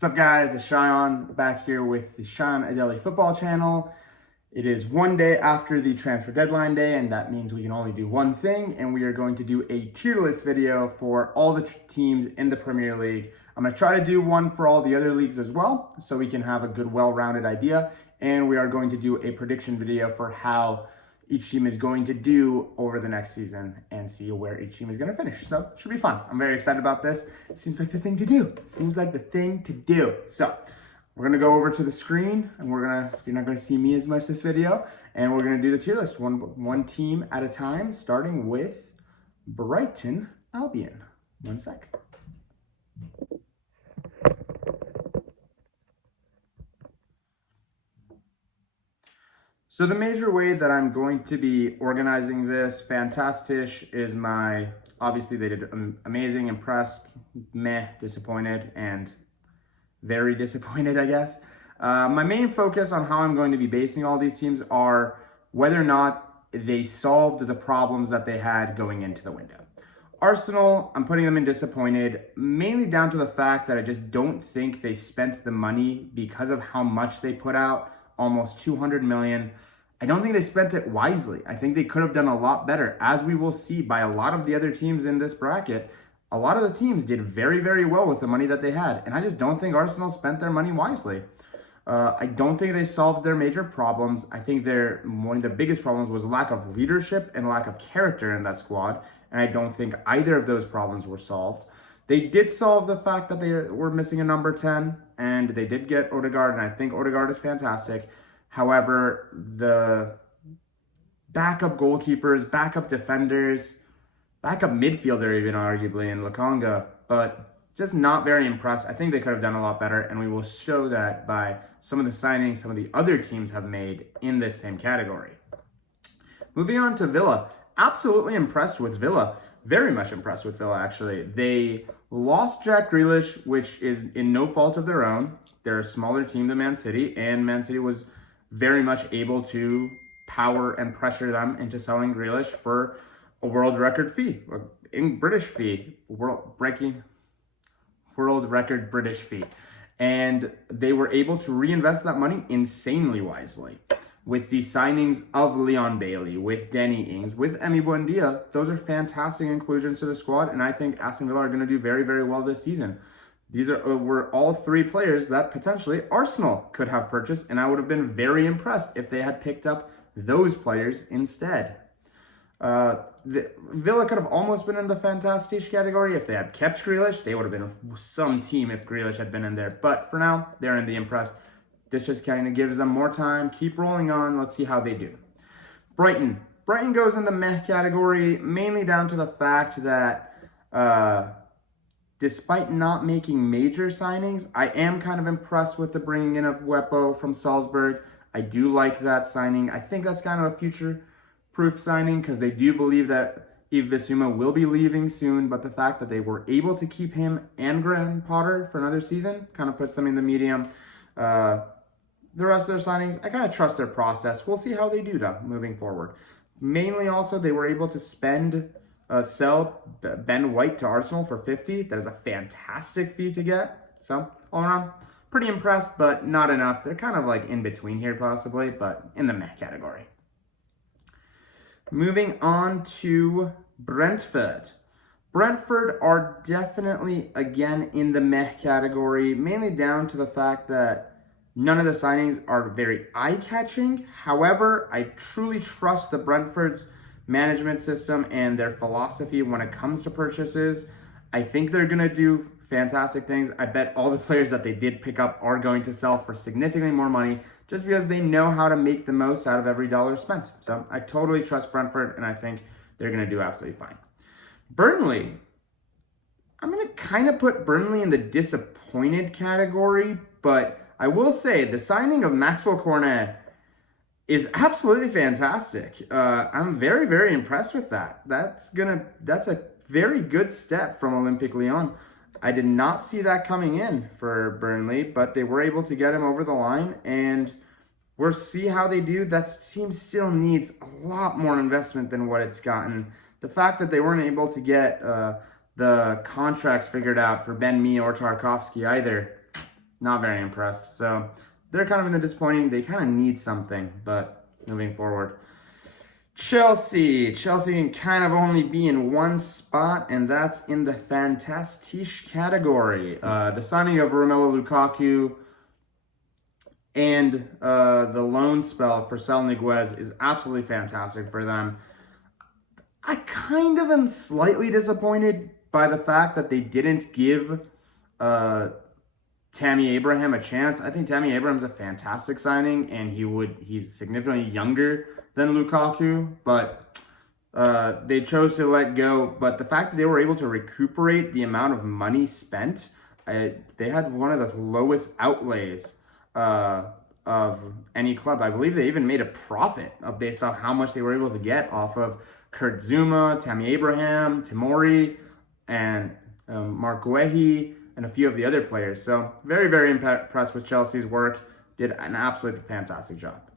What's up, guys? It's Shayan back here with the Shayan Adeli football channel. It is one day after the transfer deadline day, and that means we can only do one thing, and we are going to do a tier list video for all the teams in the Premier League. I'm going to try to do one for all the other leagues as well, so we can have a good, well-rounded idea, and we are going to do a prediction video for how each team is going to do over the next season and see where each team is going to finish. So it should be fun. I'm very excited about this. It seems like the thing to do. So we're going to go over to the screen, and you're not going to see me as much this video, and we're going to do the tier list one team at a time, starting with Brighton Albion. One sec. So the major way that I'm going to be organizing this, Fantastisch is obviously they did amazing, impressed, meh, disappointed, and very disappointed, I guess. My main focus on how I'm going to be basing all these teams are whether or not they solved the problems that they had going into the window. Arsenal, I'm putting them in disappointed, mainly down to the fact that I just don't think they spent the money because of how much they put out, almost 200 million. I don't think they spent it wisely. I think they could have done a lot better. As we will see by a lot of the other teams in this bracket, a lot of the teams did very, very well with the money that they had. And I just don't think Arsenal spent their money wisely. I don't think they solved their major problems. I think one of their biggest problems was lack of leadership and lack of character in that squad. And I don't think either of those problems were solved. They did solve the fact that they were missing a number 10, and they did get Odegaard, and I think Odegaard is fantastic. However, the backup goalkeepers, backup defenders, backup midfielder even arguably in Lokonga, but just not very impressed. I think they could have done a lot better, and we will show that by some of the signings some of the other teams have made in this same category. Moving on to Villa. Absolutely impressed with Villa. Very much impressed with Villa, actually. They lost Jack Grealish, which is in no fault of their own. They're a smaller team than Man City, and Man City was very much able to power and pressure them into selling Grealish for a world record fee, British fee, world record British fee. And they were able to reinvest that money insanely wisely. With the signings of Leon Bailey, with Danny Ings, with Emi Buendia, those are fantastic inclusions to the squad, and I think Aston Villa are going to do very, very well this season. These were all three players that potentially Arsenal could have purchased, and I would have been very impressed if they had picked up those players instead. Villa could have almost been in the Fantastisch category. If they had kept Grealish, they would have been some team if Grealish had been in there. But for now, they're in the impressed. This just kind of gives them more time. Keep rolling on. Let's see how they do. Brighton. Brighton goes in the meh category, mainly down to the fact that despite not making major signings, I am kind of impressed with the bringing in of Wepo from Salzburg. I do like that signing. I think that's kind of a future-proof signing because they do believe that Yves Bissouma will be leaving soon, but the fact that they were able to keep him and Graham Potter for another season kind of puts them in the medium. The rest of their signings, I kind of trust their process. We'll see how they do though moving forward. Mainly also, they were able to sell Ben White to Arsenal for 50. That is a fantastic fee to get. So all around, pretty impressed, but not enough. They're kind of like in between here possibly, but in the meh category. Moving on to Brentford. Brentford are definitely, again, in the meh category, mainly down to the fact that none of the signings are very eye-catching. However, I truly trust the Brentford's management system and their philosophy when it comes to purchases. I think they're going to do fantastic things. I bet all the players that they did pick up are going to sell for significantly more money just because they know how to make the most out of every dollar spent. So I totally trust Brentford, and I think they're going to do absolutely fine. Burnley. I'm going to kind of put Burnley in the disappointed category, but I will say the signing of Maxwell Cornet is absolutely fantastic. I'm very, very impressed with that. That's a very good step from Olympique Lyon. I did not see that coming in for Burnley, but they were able to get him over the line, and we'll see how they do. That team still needs a lot more investment than what it's gotten. The fact that they weren't able to get the contracts figured out for Ben Mee or Tarkovsky either, not very impressed. So they're kind of in the disappointing. They kind of need something, but moving forward. Chelsea can kind of only be in one spot, and that's in the fantastique category. The signing of Romelu Lukaku and the loan spell for Sal Niguez is absolutely fantastic for them. I kind of am slightly disappointed by the fact that they didn't give Tammy Abraham a chance. I think Tammy Abraham's a fantastic signing, and he's significantly younger than Lukaku, but they chose to let go. But the fact that they were able to recuperate the amount of money spent, they had one of the lowest outlays of any club. I believe they even made a profit based on how much they were able to get off of Kurt Zouma, Tammy Abraham, Tomori, and Mark Guehi, and a few of the other players. So very, very impressed with Chelsea's work. Did an absolutely fantastic job.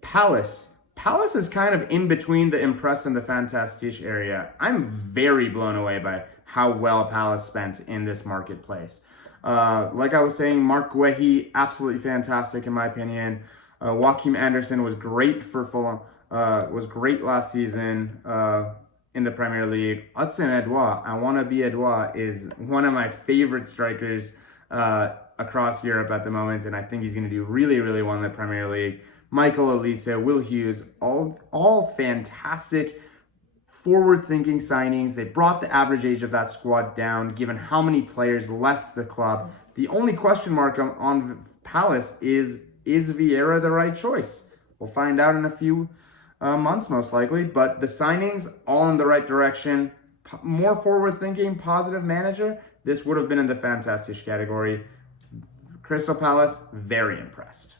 Palace is kind of in between the impressed and the fantastique area. I'm very blown away by how well Palace spent in this marketplace. Like I was saying, Mark Guehi, absolutely fantastic in my opinion. Joachim Andersen was great for Fulham. Was great last season in the Premier League. Hudson Edouard, I want to be Edouard, is one of my favorite strikers across Europe at the moment, and I think he's going to do really, really well in the Premier League. Michael Olise, Will Hughes, all fantastic forward-thinking signings. They brought the average age of that squad down, given how many players left the club. The only question mark on Palace is Vieira the right choice? We'll find out in a few months, most likely. But the signings, all in the right direction. More forward-thinking, positive manager. This would have been in the fantastic category. Crystal Palace, very impressed.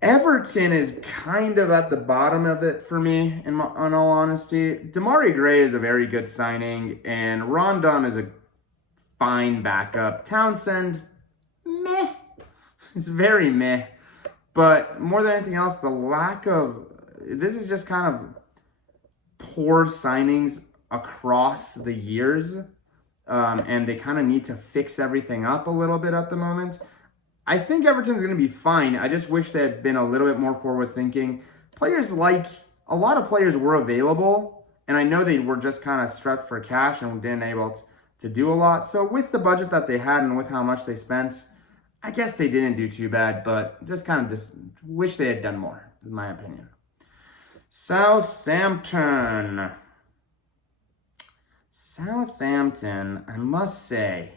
Everton is kind of at the bottom of it for me, in all honesty. Damari Gray is a very good signing, and Rondon is a fine backup. Townsend, meh. It's very meh. But more than anything else, this is just kind of poor signings across the years, and they kind of need to fix everything up a little bit at the moment. I think Everton's going to be fine. I just wish they had been a little bit more forward-thinking. A lot of players were available, and I know they were just kind of strapped for cash and didn't able to do a lot. So with the budget that they had and with how much they spent, I guess they didn't do too bad, but just kind of wish they had done more, is my opinion. Southampton, I must say,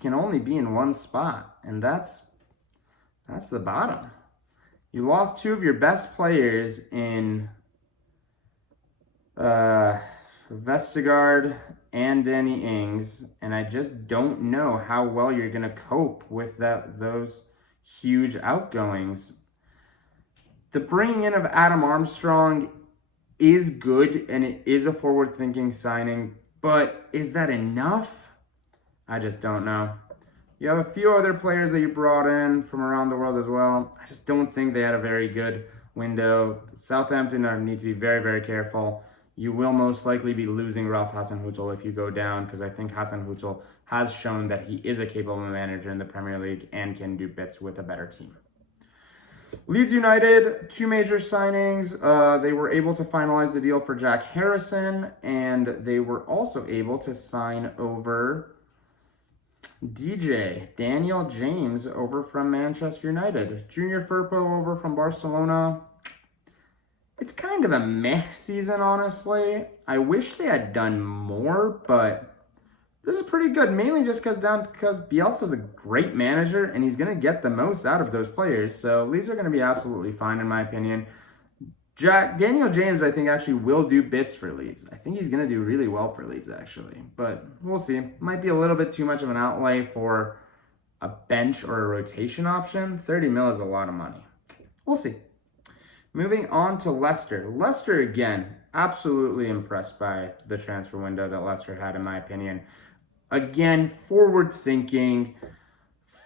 can only be in one spot, and that's the bottom. You lost two of your best players in Vestergaard and Danny Ings, and I just don't know how well you're going to cope with those huge outgoings. The bringing in of Adam Armstrong is good, and it is a forward-thinking signing, but is that enough? I just don't know. You have a few other players that you brought in from around the world as well. I just don't think they had a very good window. Southampton need to be very, very careful. You will most likely be losing Ralph Hasenhüttl if you go down, because I think Hasenhüttl has shown that he is a capable manager in the Premier League and can do bits with a better team. Leeds United, two major signings. They were able to finalize the deal for Jack Harrison, and they were also able to sign over Daniel James over from Manchester United. Junior Firpo over from Barcelona. It's kind of a meh season, honestly. I wish they had done more, but this is pretty good, mainly just because Bielsa's a great manager, and he's going to get the most out of those players. So Leeds are going to be absolutely fine, in my opinion. Daniel James, I think, actually will do bits for Leeds. I think he's going to do really well for Leeds, actually. But we'll see. Might be a little bit too much of an outlay for a bench or a rotation option. 30 mil is a lot of money. We'll see. Moving on to Leicester. Leicester, again, absolutely impressed by the transfer window that Leicester had, in my opinion. Again, forward-thinking,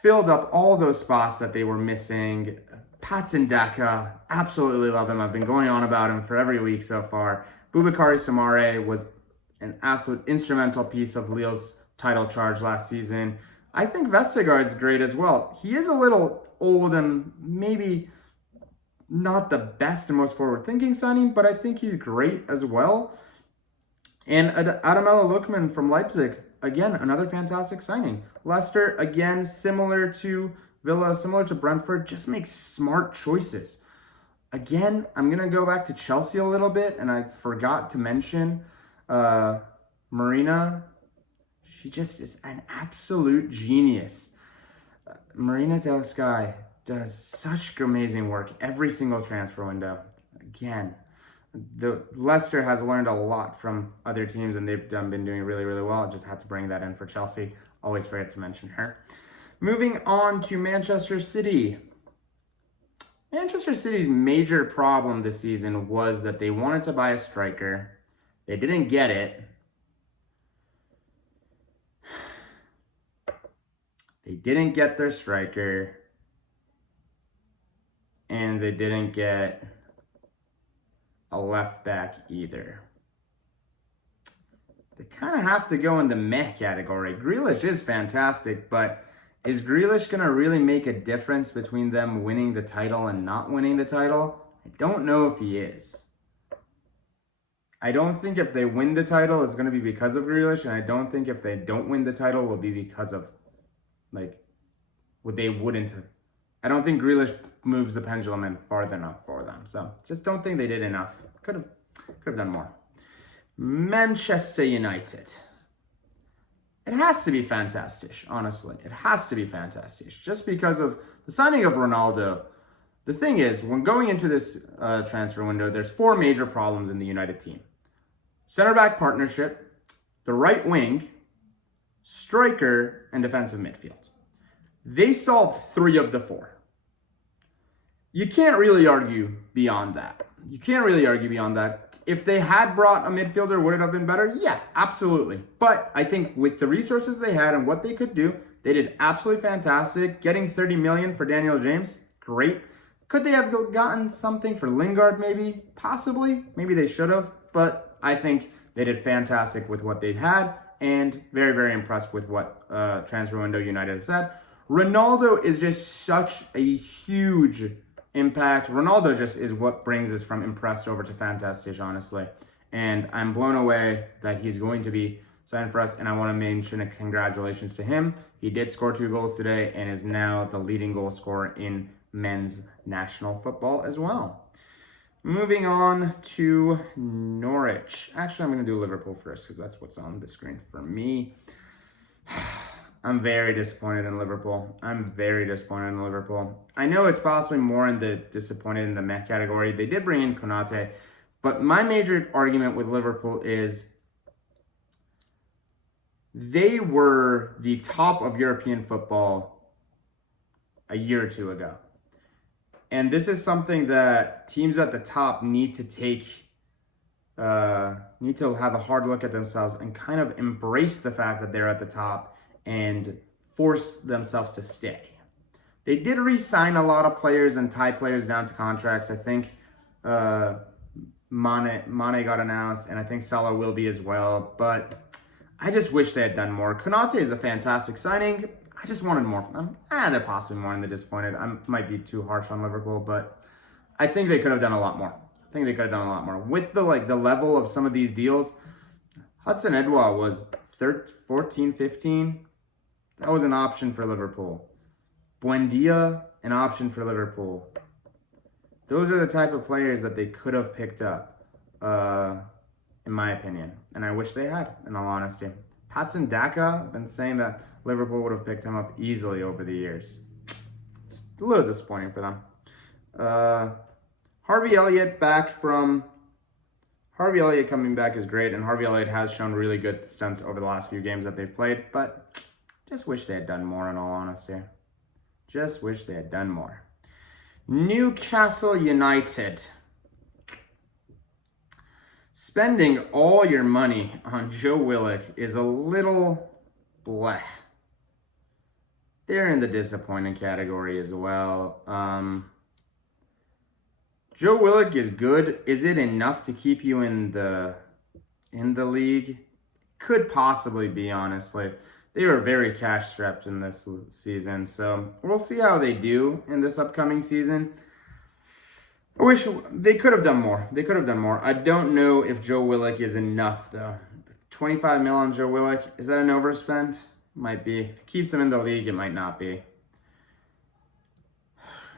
filled up all those spots that they were missing. Patson Daka, absolutely love him. I've been going on about him for every week so far. Boubakary Soumaré was an absolute instrumental piece of Lille's title charge last season. I think Vestergaard's great as well. He is a little old and maybe not the best and most forward-thinking signing, but I think he's great as well. And Adamela Lookman from Leipzig, again, another fantastic signing. Leicester, again, similar to Villa, similar to Brentford, just makes smart choices. Again, I'm going to go back to Chelsea a little bit, and I forgot to mention Marina. She just is an absolute genius. Marina Del Sky does such amazing work every single transfer window. Again, the Leicester has learned a lot from other teams, and they've been doing really, really well. I just had to bring that in for Chelsea. Always forget to mention her. Moving on to Manchester City. Manchester City's major problem this season was that they wanted to buy a striker. They didn't get it. They didn't get their striker. And they didn't get a left back either. They kind of have to go in the meh category. Grealish is fantastic, but is Grealish going to really make a difference between them winning the title and not winning the title? I don't know if he is. I don't think if they win the title, it's going to be because of Grealish, and I don't think if they don't win the title, will be because of, they wouldn't. I don't think Grealish moves the pendulum in far enough for them. So just don't think they did enough. Could have done more. Manchester United. It has to be fantastic, honestly. It has to be fantastic. Just because of the signing of Ronaldo. The thing is, when going into this transfer window, there's 4 major problems in the United team. Center back partnership, the right wing, striker, and defensive midfield. They solved 3 of the 4. You can't really argue beyond that. If they had brought a midfielder, would it have been better? Yeah, absolutely. But I think with the resources they had and what they could do, they did absolutely fantastic. Getting 30 million for Daniel James, great. Could they have gotten something for Lingard maybe? Possibly. Maybe they should have. But I think they did fantastic with what they had and very, very impressed with what Transfer Window United said. Ronaldo is just such a huge impact. Ronaldo just is what brings us from impressed over to fantastic, honestly. And I'm blown away that he's going to be signed for us. And I want to mention a congratulations to him. He did score 2 goals today and is now the leading goal scorer in men's national football as well. Moving on to Norwich. Actually, I'm going to do Liverpool first because that's what's on the screen for me. I'm very disappointed in Liverpool. I know it's possibly more in the disappointed in the meh category. They did bring in Konate, but my major argument with Liverpool is they were the top of European football a year or 2 ago. And this is something that teams at the top need to have a hard look at themselves and kind of embrace the fact that they're at the top and force themselves to stay. They did re-sign a lot of players and tie players down to contracts. I think Mane got announced, and I think Salah will be as well. But I just wish they had done more. Konate is a fantastic signing. I just wanted more from them. They're possibly more in the disappointed. I might be too harsh on Liverpool, but I think they could have done a lot more. With the level of some of these deals. Hudson Edouard was 14, 15. That was an option for Liverpool. Buendia, an option for Liverpool. Those are the type of players that they could have picked up, in my opinion. And I wish they had, in all honesty. Patson Daka, I've been saying that Liverpool would have picked him up easily over the years. It's a little disappointing for them. Harvey Elliott coming back is great, and Harvey Elliott has shown really good stunts over the last few games that they've played, but just wish they had done more, in all honesty. Just wish they had done more. Newcastle United. Spending all your money on Joe Willock is a little bleh. They're in the disappointing category as well. Joe Willock is good. Is it enough to keep you in the league? Could possibly be, honestly. they were very cash-strapped in this season. So we'll see how they do in this upcoming season. I wish they could have done more. They could have done more. I don't know if Joe Willock is enough, though. 25 mil on Joe Willock, is that an overspend? Might be. If it keeps them in the league, it might not be.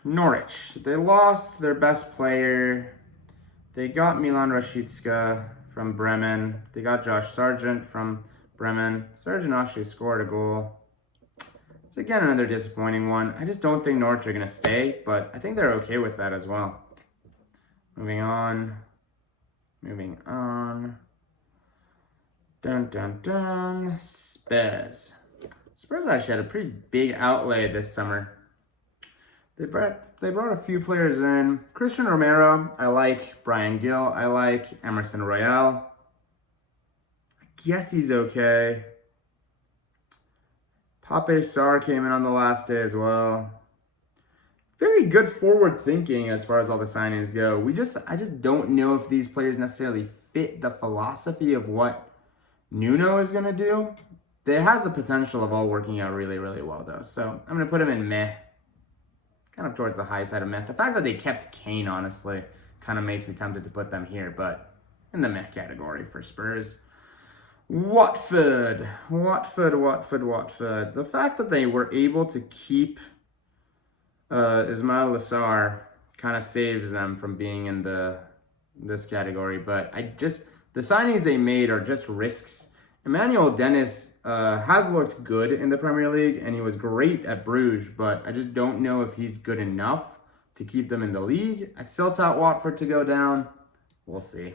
Norwich. They lost their best player. They got Milan Rashica from Bremen. They got Josh Sargent from Bremen. Sargent actually scored a goal. It's again another disappointing one. I just don't think Norwich are going to stay, but I think they're okay with that as well. Moving on. Moving on. Dun, dun, dun. Spurs. Spurs actually had a pretty big outlay this summer. They brought a few players in. Christian Romero, I like. Brian Gill, I like. Emerson Royale. I guess he's okay. Pape Sarr came in on the last day as well. Very good forward thinking as far as all the signings go. I just don't know if these players necessarily fit the philosophy of what Nuno is going to do. It has the potential of all working out really, really well, though. So I'm going to put him in meh. Kind of towards the high side of meh. The fact that they kept Kane, honestly, kind of makes me tempted to put them here, but in the meh category for Spurs. Watford. The fact that they were able to keep Ismail Lassar kind of saves them from being in this category, but the signings they made are just risks. Emmanuel Dennis has looked good in the Premier League, and he was great at Bruges, but I just don't know if he's good enough to keep them in the league. I still thought Watford to go down. We'll see.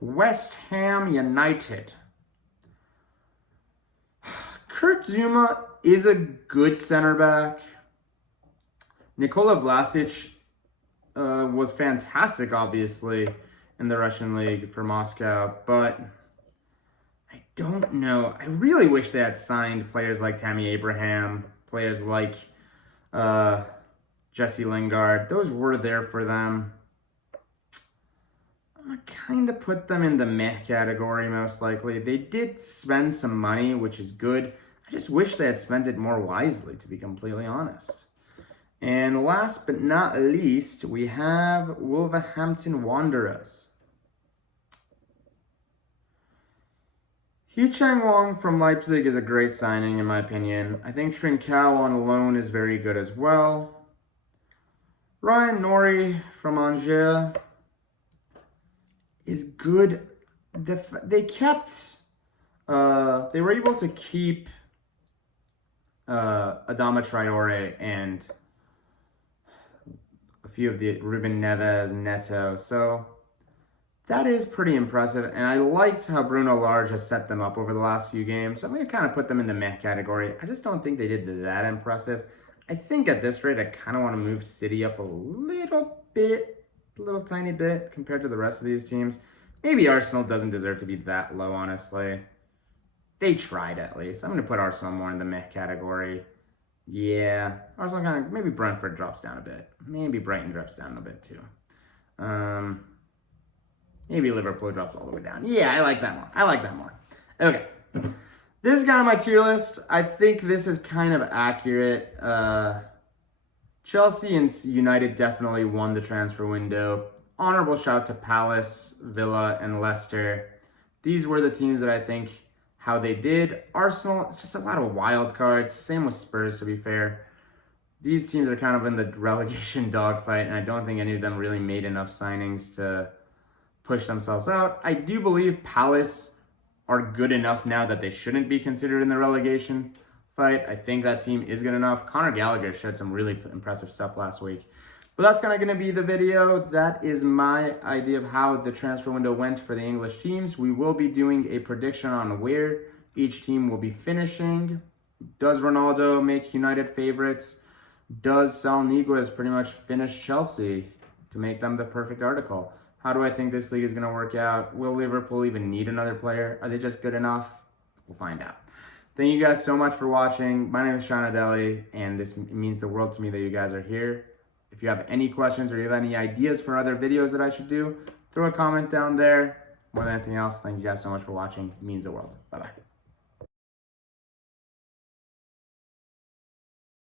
West Ham United. Kurt Zuma is a good center back. Nikola Vlasic was fantastic, obviously, in the Russian league for Moscow, but I don't know. I really wish they had signed players like Tammy Abraham, players like Jesse Lingard. Those were there for them. I'm going to kind of put them in the meh category, most likely. They did spend some money, which is good. I just wish they had spent it more wisely, to be completely honest. And last but not least, we have Wolverhampton Wanderers. Hee Chang-won from Leipzig is a great signing, in my opinion. I think Trincao on loan is very good as well. Ryan Norrie from Angers is good. They were able to keep Adama Traore and a few of the Ruben Neves, Neto. So that is pretty impressive. And I liked how Bruno Lage has set them up over the last few games. So I'm going to kind of put them in the meh category. I just don't think they did that impressive. I think at this rate, I kind of want to move City up a little tiny bit compared to the rest of these teams. Maybe Arsenal doesn't deserve to be that low, honestly. They tried at least. I'm going to put Arsenal more in the meh category. Yeah, Arsenal kind of, maybe Brentford drops down a bit. Maybe Brighton drops down a bit too. Maybe Liverpool drops all the way down. Yeah, I like that more. Okay. This is kind of my tier list. I think this is kind of accurate. Chelsea and United definitely won the transfer window. Honorable shout to Palace, Villa, and Leicester. These were the teams that I think how they did. Arsenal, it's just a lot of wild cards. Same with Spurs, to be fair. These teams are kind of in the relegation dogfight, and I don't think any of them really made enough signings to push themselves out. I do believe Palace are good enough now that they shouldn't be considered in the relegation fight. I think that team is good enough. Conor Gallagher showed some really impressive stuff last week. But that's kind of going to be the video. That is my idea of how the transfer window went for the English teams. We will be doing a prediction on where each team will be finishing. Does Ronaldo make United favorites? Does Sal Niguez pretty much finish Chelsea to make them the perfect article? How do I think this league is going to work out? Will Liverpool even need another player? Are they just good enough? We'll find out. Thank you guys so much for watching. My name is Sean Adeli, and this means the world to me that you guys are here. If you have any questions or you have any ideas for other videos that I should do, throw a comment down there. More than anything else, thank you guys so much for watching. It means the world. Bye-bye.